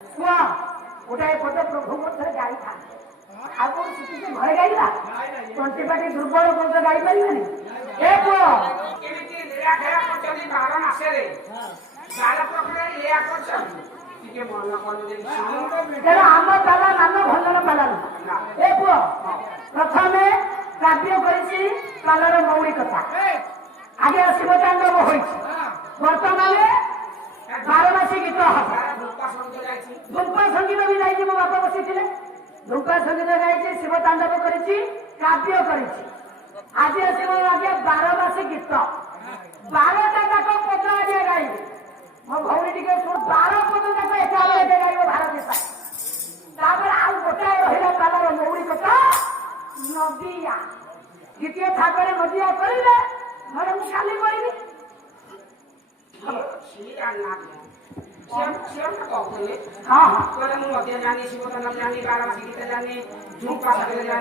ଶୁଣ ଗୋଟାଏ ପଦ ପ୍ରଭୁ ମଧ୍ୟରେ ଗାଇଥା ଆଉ କଣ ଶିଖିଛି ଘରେ ଗାଇଲା ତଣ୍ଟି ପାଟି ଦୁର୍ବଳ ପଦ ଗାଇପାରିବନି। ଏ ପୁଅ କେମିତି ନିରାଖେଳା କରୁଛନ୍ତି 12 ମାସରେ ବାଳ ପ୍ରକ୍ରିୟା ଏଇଆ କରୁଛନ୍ତି ଟିକେ ମନ କରିଦେଇ ତେଣୁ ଆମ ପାଲା ମାନ ଭଜନ ପାଲା ନୁହଁ। ଏ ପୁଅ ପ୍ରଥମେ କାବ୍ୟ କରିଛି ପାଲାର ମୌଳିକତା ଆଗେ ଶିବ ତାଣ୍ଡବ ହୋଇଛି ବର୍ତ୍ତମାନ 12 ମାସୀ ଗୀତ ହବ। ଧୂପା ସଙ୍ଗୀତ ବି ଯାଇଛି ମୋ ବାପା ବସିଥିଲେ ଧୂପା ସଙ୍ଗୀତ ଗାଇଛି ଶିବ ତାଣ୍ଡବ କରିଛି କାବ୍ୟ କରିଛି ଆଜି ଆସିବ ଆଜ୍ଞା 12 ମାସୀ ଗୀତ 12ଟା ଯାକ ପଦ ଆଜ୍ଞା ଗାଇବେ। ମୋ ଭଉଣୀ ଟିକେ ଶୁଣ 12 ପଦ ଯାକ ଏକାବେଳେ ଗାଇବ ଭାରତୀ ପାଇଁ। ତାପରେ ଆଉ ଗୋଟାଏ ରହିଲା ପାଲାର ମୌଳିକତା ନଦିଆ ଦ୍ୱିତୀୟ ଥାକରେ ନଦିଆ କରିଲେ ଘରେ ମୁଁ କାଲି କରିବି।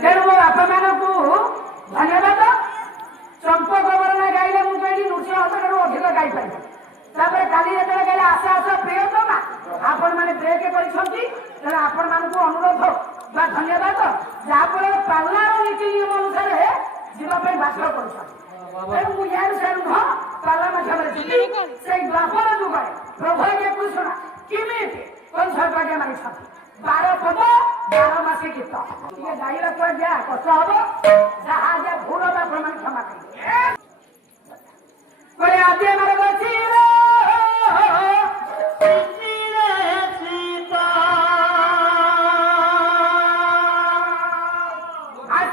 ତେଣୁ ମୋ ବାପା ମାନଙ୍କୁ ଧନ୍ୟବାଦ। ଚମ୍ପକ ବର୍ଣ୍ଣ ଗାଇଲେ ମୁଁ କହିଲି ନୃସିଂହ ଠାରୁ ଅଧିକ ଗାଇପାରିବି। ତାପରେ କାଲି ଯେତେବେଳେ ଗାଇଲେ ଆସ ଆସ ପ୍ରିୟତମା ଆପଣ ମାନେ ବ୍ରେକ୍ କରିଛନ୍ତି ତେଣୁ ଆପଣ ମାନଙ୍କୁ ଅନୁରୋଧ ବା ଧନ୍ୟବାଦ ଯାହାଫଳରେ ପାଲାର ନୀତି ନିୟମ ଅନୁସାରେ ଯିବା ପାଇଁ ବାଧ୍ୟ କରୁଛନ୍ତି। ତେଣୁ ମୁଁ ଇଆଡୁ ସିଆଡୁ ନୁହଁ ପାଲା ମାଧ୍ୟମରେ ଯିବି। ସେଇ ଦ୍ୱାପର ଯୁଗରେ ପ୍ରଭୁ ଆଜ୍ଞା କୃଷ୍ଣ କେମିତି କଂସର୍ପ ଆଜ୍ଞା ମାରିଛନ୍ତି 12 ପଦ 12 ମାସୀ ଗୀତ ଟିକେ ଗାଇବାକୁ ଆଜ୍ଞା କଷ୍ଟ ହବ ଯାହା ଆଜ୍ଞା ଭୁଲ ବା ପ୍ରମାଣ କ୍ଷମା କରିବେ। ଆଜି ଆମର ବସି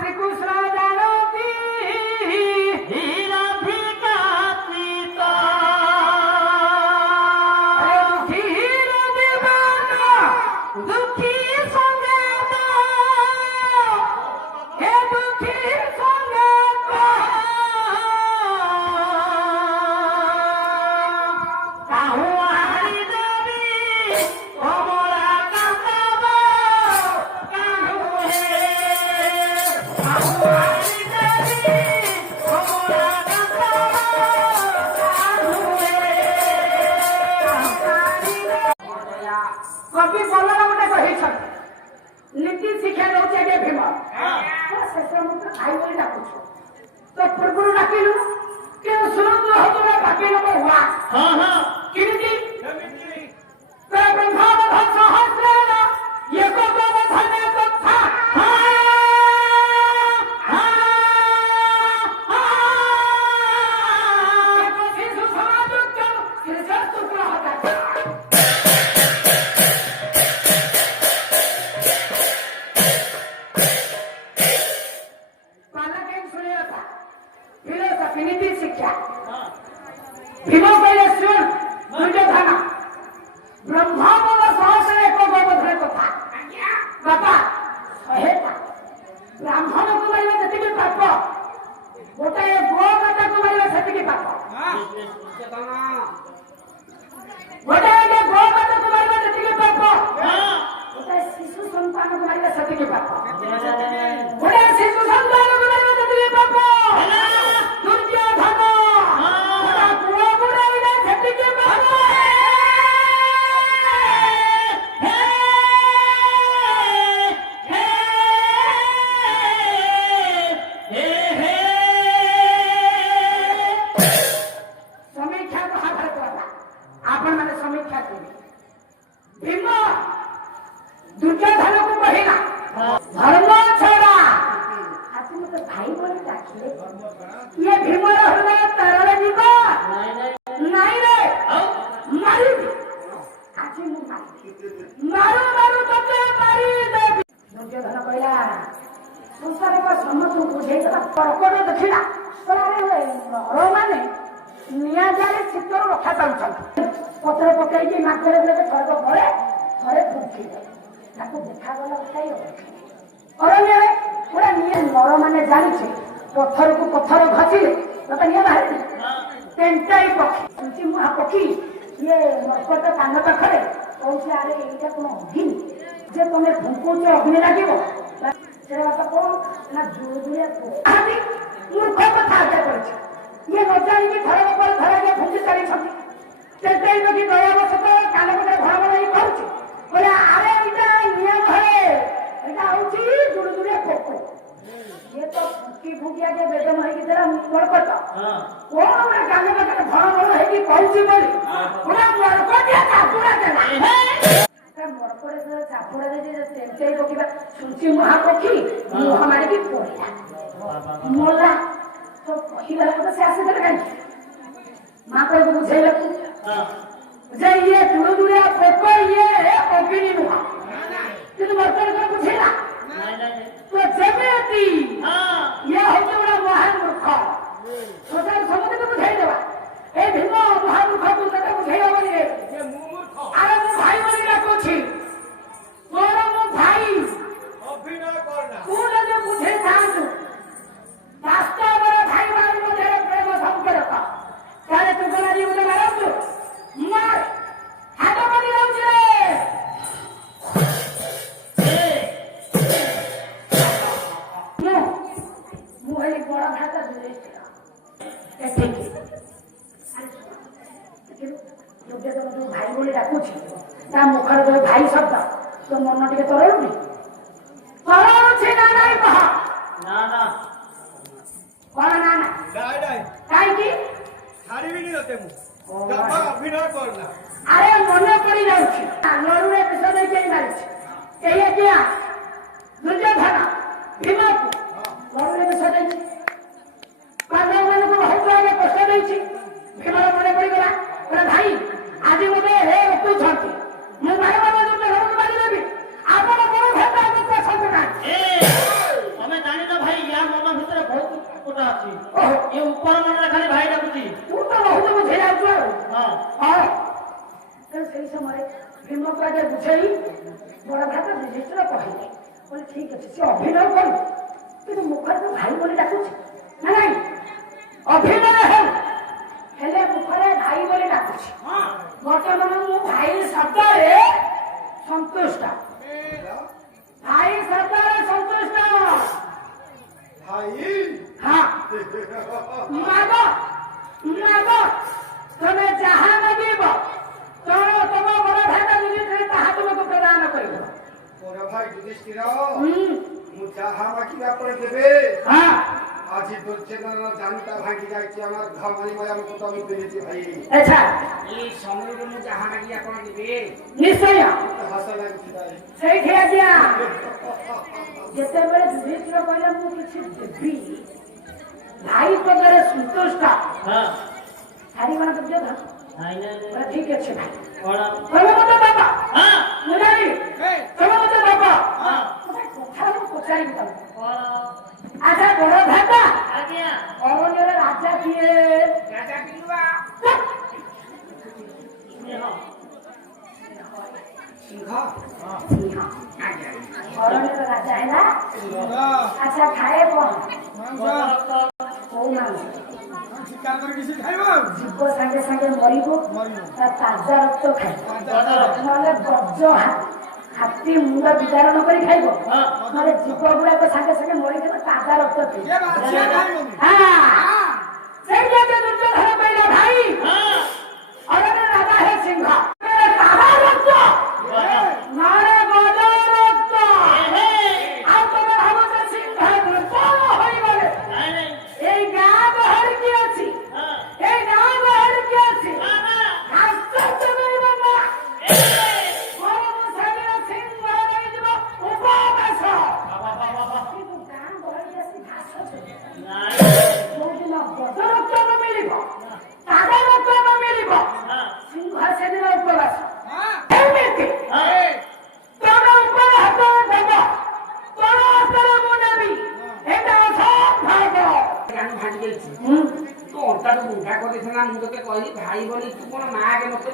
ଶ୍ରୀକୃଷ୍ଣ ଜାଣନ୍ତି କବି ବଲର ଗୋଟେ କହିଛନ୍ତି ନୀତି ଶିକ୍ଷା ଦଉଛି ଆଜ୍ଞା ଭୀମ ଶେଷ ମୁଁ ତ ଭାଇ ବୋଲି ଡାକୁଛୁ ତ ପୂର୍ବରୁ ଡାକିଲୁ କିନ୍ତୁ ଶୁଣନ୍ତୁ ହଉଥିଲା ବାକି ନବ ହୁଆ କେମିତି ନୀତି ଶିକ୍ଷା ଭୀମ କହିଲେ ଶୁଣ ଦୁର୍ଯ୍ୟୋଧନ ବ୍ରହ୍ମମୂଳ ସହସ୍ର ଏକ ଗୋବଧରେ କଥା ବାପା 100ଟା ବ୍ରାହ୍ମଣକୁ ମାରିବା ଯେତିକି ପାପ ଗୋଟାଏ ଗୋ ମାତାକୁ ମାରିବା ସେତିକି ପାପ ଗୋଟାଏ ଗୋ ମାତାକୁ ମାରିବା ଯେତିକି ପାପ ଗୋଟାଏ ଶିଶୁ ସନ୍ତାନକୁ ମାରିବା ସେତିକି ପାପ ଗୋଟାଏ ଶିଶୁ ସନ୍ତାନକୁ ମାରିବା ସେତିକି ପାପ ଦୁର୍ଯ୍ୟୋଧନକୁ କହିଲା ଧର୍ମ ଛଡ଼ା ଆଜି ମତେ ଭାଇ ବୋଲି ଡାକିଲେ ଇଏ ଭୀମର ହୃଦୟ ତରଳ ଯିବ ନାଇଁ ରେ ମାରିବି ଆଜି ମୁଁ ମାରୁ ମାରୁ ତତେ ମାରିଦେବି। ଦୁର୍ଯ୍ୟୋଧନ କହିଲା ସଂସାରିକ ସମସ୍ତଙ୍କୁ ବୁଝେଇଦେଲା କର୍କଟ ଦେଖିଲା ନର ମାନେ ନିଆଁ ଜାଳି ଶୀତରୁ ରକ୍ଷା ପାଉଛନ୍ତି ପତ୍ର ପକେଇକି ମାଛରେ ଦେବେ ଥରକ ପରେ ଥରେ ଫୁଙ୍କିଲେ ତାକୁ ଦେଖାଗଲା ଗୋଟାଏ ଅରଣ୍ୟରେ ପୁରା ନିଆଁ ନର ମାନେ ଜାଣିଛି ପଥରକୁ ପଥର ଘଷିଲେ ତତେ ନିଆଁ ବାହାରିଲେ ଟେଣ୍ଟାଇ ପକ୍ଷୀ ମୁହା ପକ୍ଷୀ ଇଏ ମର୍କଟ କାନ ପାଖରେ କହୁଛି ଆରେ ଏଇଟା କଣ ଅଗ୍ନି ଯେ ତମେ ଫୁଙ୍କୁଛ ଅଗ୍ନି ଲାଗିବ ସେ ବାପା କଣ ନା ଜୁଳୁଜୁଳିଆ ମୂର୍ଖ କଥା ଆଜ୍ଞା କରିଛି ଇଏ ନ ଜାଣିକି ଥରକ ପରେ ଥରେ ଆଜ୍ଞା ଫୁଙ୍କି ଚାଲିଛନ୍ତି ଟେଣ୍ଟାଇ ପକ୍ଷୀ ଦୟାବଶତଃ କାନ ପଟେ ଘର ବନେଇ କହୁଛି କହିଲେ କହୁଛି ବୋଲି ପୁରା ମରକଟିଆ ଚାପୁଡ଼ା ଦେଲା। ମରକରେ ଚାପୁଡ଼ା ଦେଇଛି ତେନ୍ତେଇ ପକେଇବା ଛୁଞ୍ଚି ମହାପକ୍ଷୀ ମୁହଁ ମାରିକି ପଡ଼ିଲା ମଲା। ତ କହିବା କଥା ସେ ଆସିଥିଲେ କାହିଁକି? ମା କହିବୁ ବୁଝେଇବାକୁ ଯେ ଇଏ ଦୁରୁଦୁରିଆ ପୋକ ଇଏ ଅଗ୍ନି ନୁହଁ, କିନ୍ତୁ ବର୍ତ୍ତମାନ ବୁଝେଇଲା ତ ଯେମିତି ଇଏ ହଉଛି ଗୋଟେ ମହାମୂର୍ଖ। ସମସ୍ତଙ୍କୁ ବୁଝେଇଦେବା ଏ ଭୀମ ମହାମୂର୍ଖକୁ ତତେ ବୁଝେଇ ହବନି ରେ। ଆରେ ମୁଁ ଭାଇ ବୋଲି ଡାକୁଛି, ତୋର ମୁଁ ଭାଇ, ତୁ ଯଦି ବୁଝେଇଥାନ୍ତୁ ବାସ୍ତବରେ ଭାଇ ଭାଇ ମଧ୍ୟରେ ପ୍ରେମ ସମ୍ପର୍କ ତାହେଲେ ତୁ ଗଲା ଜୀବନ ମାରନ୍ତୁ ମାର ହାତ କରି ରହୁଛି ରେ। ମୁଁ ହେଲି ବଡ ଭାତ ଯୋଉ ଭାଇ ବୋଲି ଡାକୁଛି ତା ମୁଖରେ ଯୋଉ ଭାଇ ଶବ୍ଦ ତୋ ମନ ଟିକେ ତରଳୁନି? ତରଳୁଛି ନା ନାଇଁ କହ? କଣ ନା ନା କାହିଁକି? ଆରେ ମନେ ପଡି ଯାଉଛି ଲଢୁରେ ବିଷ ଦେଇ କେହି ମାରିଛି କେହି ଆଜ୍ଞା ଦୁର୍ଯ୍ୟୋଧନ ଭୀମକୁ ଲଢୁରେ ବିଷ ଦେଇଛି, ପାଣ୍ଡବମାନଙ୍କୁ ବହୁତ ଆଗେ କଷ୍ଟ ଦେଇଛି। ଭୀମର ମନେ ପଡିଗଲା ଭାଇ ଆଜି ମତେ ରୋକୁଛନ୍ତି, ମୁଁ ଭାଇ ମାନେ ଘରକୁ ମାରିଦେବି, ଆପଣ କଣ ଭାବେ ପସନ୍ଦ ନାହିଁ? ତମେ ଜାଣିଛ ଭାଇ ୟା ମନ ଭିତରେ ବହୁତ କୋଟା ଅଛି। ଏ ଉପର ମନରେ ଖାଲି ଭାଇ ଡାକୁଛି। ତୁ ତ ବହୁତ ବୁଝେଇ ଯାଉଛୁ ଆଉ। ସେଇ ସମୟରେ ଭୀମକୁ ଆଗେ ବୁଝେଇ ବଡ ଭାତ ଯୁଧିଷ୍ଠିର କହିଲେ ଠିକ ଅଛି ସେ ଅଭିନୟ କରୁ, କିନ୍ତୁ ମୁଖରେ ତୁ ଭାଇ ବୋଲି ଡାକୁଛି ନା ନାଇଁ? ଅଭିନୟ ହଉ ହେଲେ ମୁଖରେ ଭାଇ ବୋଲି ଡାକୁଛି। ବର୍ତ୍ତମାନ ମୁଁ ଭାଇ ଶବ୍ଦରେ ସନ୍ତୁଷ୍ଟ, ଭାଇ ଶବ୍ଦରେ ସନ୍ତୁଷ୍ଟ। ମାଗ ତମେ ଯାହା ମାଗିବ ତମ ବଡ ଭାଇ ଯୁଧିଷ୍ଠିର ତାହା ତୁମକୁ ପ୍ରଦାନ କରିବ। ମୁଁ ଯାହା ମାଗିବି ଆପଣ ଦେବେ। ଆଜି ଦୁର୍ଯ୍ୟୋଧନ ଜାଣିତା ଭାଙ୍ଗି ଯାଇଛି, আমার ঘামালি মায়া মুখ আমি পেয়েছি ভাই। আচ্ছা এই সমୟରେ ମୁଁ ଯାହା ମାଗି ଆପଣ ଦେବେ ନିଶ୍ଚୟ। হাসা লাগছে ভাই। ସେଇଠି ଆଜ୍ଞା ଯେତେବେଳେ ଯୁଧିଷ୍ଠିର କହିଲା ମୁଁ କିଛି ଦେବି ଭାଇ ପଦରେ ସନ୍ତୁଷ୍ଟ ହାରିଗଲା ଦୁର୍ଯ୍ୟୋଧନ। ଠିକ ଅଛି ଭାଇ ତମେ ମତେ ବାବା ମୁଁ ଜାଣି ତମେ ମତେ ବାବା କଥା ମୁଁ ପଚାରିବି ତମକୁ। ଆଚ୍ଛା ବଡ ଭାତା ଅରଣ୍ୟର ରାଜା କିଏ? ରାଜା କିଲୁଆ ସିଂହ ଅରଣ୍ୟର ରାଜା ହେଲା। ଆଚ୍ଛା ଖାଏ କଣ? କୋଉ ମାଂସ? ଜୀବ ସାଙ୍ଗେ ସାଙ୍ଗେ ମରିବ, ତା ତାଜା ରକ୍ତ ଖାଇବ, ନହେଲେ ଗଜ ହାତୀ ମୁଣ୍ଡ ବିଦାରଣ କରି ଖାଇବ, ନହେଲେ ଜୀବ ଗୁଡାକ ସାଙ୍ଗେ ସାଙ୍ଗେ ମରିଯିବ ତାଜା ରକ୍ତ ପିଇବ। ସେଇଟା ଦୁର୍ଯ୍ୟୋଧନ କହିଲା ଭାଇ ଅରଣ୍ୟ ରାଜା ହେ ସିଂହ, ତାଜା ରକ୍ତ ନହେଲେ ଗଜ ରକ୍ତ। ଆଉ ତମେ ଭାବୁଛ ସିଂହ ଦୁର୍ବଳ ହୋଇଗଲେ এই গাঁ গহরে কি আছে? এই গাঁ গহরে কি আছে? আশ্চর্য করিব না, গরম সাগরে সিংহ হয়ে যাব উপবাস। কিন্তু গাঁ গহরে আসি ঘাস ଯୋଉଦିନ ଗଜ ରକ୍ତ ନ ମିଳିବ, ତାଜା ରକ୍ତ ନ ମିଳିବ, ସିଂହ ସେଦିନ ଉପବାସ। ଏମିତି ତମ ଉପରେ ହାତ ଦେବ, ତମ ହାତରେ ମୁଁ ନେବି, ଏଇଟା ଅସମ୍ଭବ। ଭାଙ୍ଗି ଯାଇଛି ତୁ ଅଣ୍ଟାକୁ ବୁଢା କରିଦେଇଥିଲା। ମୁଁ ତତେ କହିଲି ଭାଇ ବୋଲି ତୁ କଣ ମା ଆଗେ ମତେ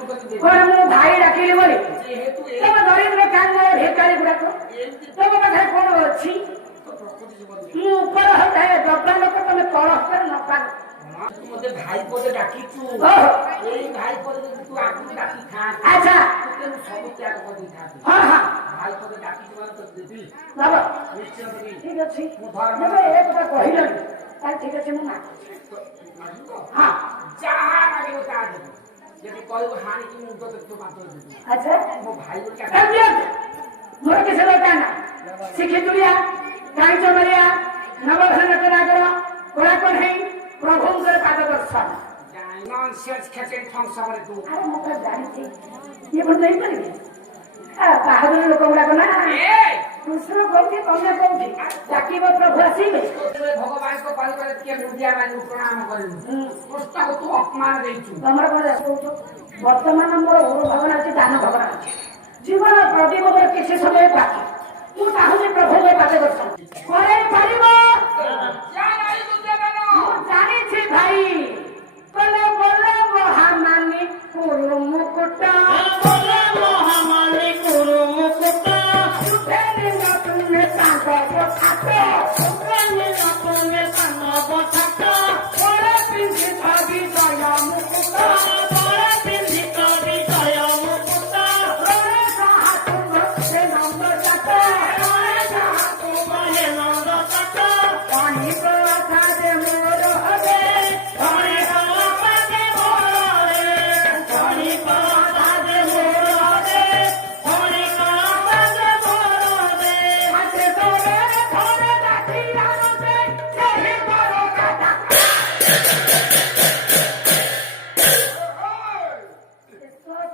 ମୁଁ ଭାଇ ଡାକିଲି ବୋଲି ଯେହେତୁ ତମ ଦରିଦ୍ର କାଙ୍ଗ ଭିକାରୀ ଗୁଡାକ ତମ ପାଖରେ କଣ ଅଛି? ମୁଁ ଉପର ହତାଏ ଦବା ଲୋକ, ତମେ ତଳ ହତାରେ ନ ପାର। ତୁ ମତେ ଭାଇ ପଦେ ଡାକିଛୁ, ଏଇ ଭାଇ ପଦେ ଯଦି ତୁ ଆଗକୁ ଡାକିଥାନ୍ତୁ ଆଚ୍ଛା ତତେ ମୁଁ ସବୁ ତ୍ୟାଗ କରିଦେଇଥାନ୍ତି। ଭାଇ ପଦେ ଡାକିଛୁ ମାନେ ତତେ ଦେବି, ବାବା ନିଶ୍ଚୟ ଦେବି। ଠିକ ଅଛି, ତେବେ ଏ କଥା କହିଲନି ତାହେଲେ ଠିକ ଅଛି ମୁଁ ମାଗୁଛି। ଯାହା ମାଗିବ ତାହା ଦେବି। ଯଦି କହିବୁ ହାଣିକି ମୁଣ୍ଡ ତତେ ମାତ୍ର ଦେବି। ଆଚ୍ଛା ମୋ ଭାଇ ବୋଲି ମୋର କିଛି ଦରକାର ନା। ଶିଖିତୁଳିଆ କାଇଁଚ ମାରିଆ ନବଘନ ନାଗର କୋଳା କଢେଇ ପ୍ରଭୁଙ୍କର ପାଦ ଦର୍ଶନ। ନନସେନ୍ସ ଖେଚେଡ଼ି ଠଂସ ପରେ ତୁ ଆରେ ମୁଁ ତ ଜାଣିଛି ଇଏ କଣ ଦେଇପାରିବେ ବାହାଦୁର ଲୋକ ଗୁଡାକ ନା କୃଷ୍ଣ କହୁଛି ତମେ କହୁଛି ଡାକିବ ପ୍ରଭୁ ଆସିବେ ଭଗବାନଙ୍କ ପରିବାର କିଏ ମୁଦିଆ ବାଲି ପ୍ରଣାମ କରିବୁ କୃଷ୍ଣକୁ ତୁ ଅପମାନ ଦେଇଛୁ ତମର କଣ କହୁଛ ବର୍ତ୍ତମାନ ମୋର ଗୁରୁ ଭାବନା ଅଛି ଦାନ ଭାବନା ଅଛି ଜୀବନ ପ୍ରଦୀପ ମୋର କିଛି ସମୟ ବାକି ମୁଁ ଚାହୁଁଛି ପ୍ରଭୁଙ୍କ ପାଦ ଦର୍ଶନ କରେଇ ପାରିବ ମୁଁ ଜାଣିଛି ଭାଇ କହିଲେ ବୋଲେ ମହାମାନି କୁରୁ ମୁକୁଟ ମହାମାନି କୁରୁ ମୁକୁଟ ତୁମେ ତାଙ୍କ କଥା ତୁମେ ସାନ ବଠାକ ପରେ ପିନ୍ଧି ଭାବି ଜୟ ମୁକୁଟ ପିନ୍ଧିତ ବିଜୟ ମୁକୁଟ ସେ ନନ୍ଦ ଜାତ ତୁମେ ନନ୍ଦ କାଟ ପାଣି ପ୍ରସାଦେ ମୋର ହବେ ଧଣି ପାଦେ ମୋରେ ଧଣି ପାଦେ ମୋରେ ଧଣି ପାଦେ ମୋରେ ହାତେ ଧରେ ଧରେ ଡାକି ରାମତେ ସେହି ମୋର କାଟା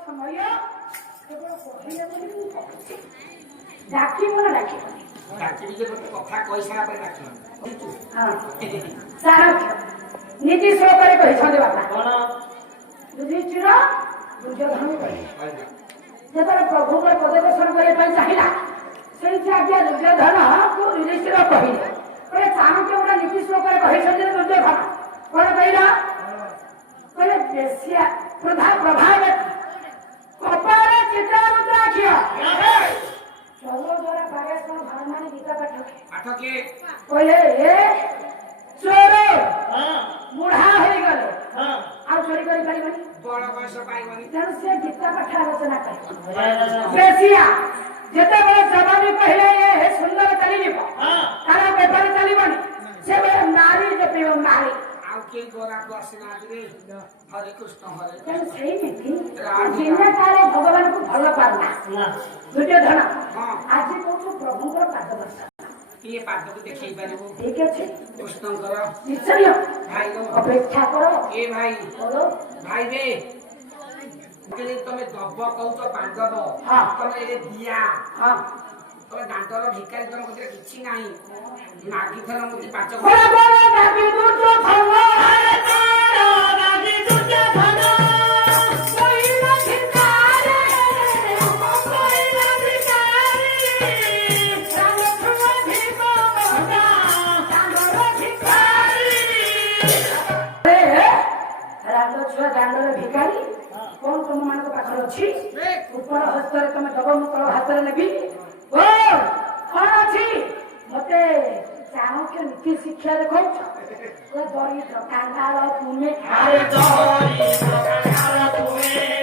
ସମୟ କେବଳ କହିଲେ ବୋଲି ମୁଁ କହୁଛି ଡାକିବ ନା ଡାକିବନି ଡାକିବି ଯେ ଗୋଟେ କଥା କହିସାରିଲା ପରେ ଡାକିବି ଚାଣକ୍ୟ ନୀତି ଶ୍ଲୋକରେ କହିଛନ୍ତି ବାପା କଣ ଯୁଧିଷ୍ଠିର ଦୁର୍ଯ୍ୟୋଧନ କହିଲେ କହିଲା ଯେତେବେଳେ ପ୍ରଭୁଙ୍କ ପଦଦର୍ଶନ କରିବା ପାଇଁ ଚାହିଁଲା ସେଇଠି ଆଜ୍ଞା ଦୁର୍ଯ୍ୟୋଧନ ଯୁଧିଷ୍ଠିର କହିଲେ କହିଲେ ଚାଣକ୍ୟ ଗୋଟେ ନୀତି ଶ୍ଲୋକରେ କହିଛନ୍ତି ଦୁର୍ଯ୍ୟୋଧନ କଣ କହିଲା କହିଲେ ବେଶିଆ ପ୍ରଧା ପ୍ରଭାବ କପାଳେ ଚିତ୍ରାରୁଦ୍ରାକ୍ଷ ଚलो ଦ୍ୱାରା ବାଗେଶ୍ୱର ଭାରମାନେ ଗୀତା ପାଠ ପାଠ କିଏ କହିଲେ ଏ ଚୋର ହଁ ବୁଢା ହେଇଗଲେ ହଁ ଆଉ ଚୋରି କରିପାରିବନି ବଳ ବୟସ ପାଇବନି ତେଣୁ ସେ ଗୀତା ପାଠ ଆଲୋଚନା କରେ ହଁ ବେଶିଆ ଯେତେବେଳେ ଜବାନୀ କହିଲେ ଏ ସୁନ୍ଦର ଚାଲିଯିବ ତାର ବେପାର ଚାଲିବନି ସେବେଳେ ନାରୀ ଜପିବ ନାରୀ ଆଉ କେହି ଗୋରାକୁ ଆସିନାହାନ୍ତି ରେ ହରେ କୃଷ୍ଣ ହରେ ତେଣୁ କୃଷ୍ଣ ସେଇମିତି ଦିନେ କାଳେ ଭଗବାନଙ୍କୁ ଭଲ ପାରୁନା ଦୁର୍ଯ୍ୟୋଧନ ହଁ ଆଜି କହୁଛୁ ପ୍ରଭୁଙ୍କର ପାଦ ଦର୍ଶନ କିଏ ପାଦକୁ ଦେଖେଇ ପାରିବୁ ଠିକ ଅଛି କୃଷ୍ଣଙ୍କର ନିଶ୍ଚୟ ଭାଇ ଅପେକ୍ଷା କର ଏ ଭାଇ ବୋलो ଭାଇ ବେ ତମେ ଦବ କହୁଛ ପାଣ୍ଡବ ହଁ। ତମେ ଏ ଦିଆ ହଁ ତମେ ଦାଣ୍ଡର ଭିକାରୀ ତମ କତିରେ କିଛି ନାହିଁ ମାଗିଥର ମୁଦି ପାଞ୍ଚ ବଡ଼ ବଡ଼ ଦାବି ଦୁର୍ଯ୍ୟୋଧନ କହିଲା ଭିକାରୀ କହିଲା ଭିକାରୀ ରାମଛୁଆ ଭୀମ ଦାଣ୍ଡର ଭିକାରୀ ରାମଛୁଆ ଦାଣ୍ଡର ଭିକାରୀ କଣ ତମ ମାନଙ୍କ ପାଖରେ ଅଛି ଉପର ହସ୍ତରେ ତମେ ଦବ ମୁଁ ତଳ ହାତରେ ନେବି କଣ ଅଛି ମତେ ଚାଣକ୍ୟ ନୀତି ଶିକ୍ଷା ଦେଖାଉଛ ଦରିଦ୍ର କାଙ୍ଗାଳ ତୁମେ ଆରେ ଦରିଦ୍ର କାଙ୍ଗାଳ ତୁମେ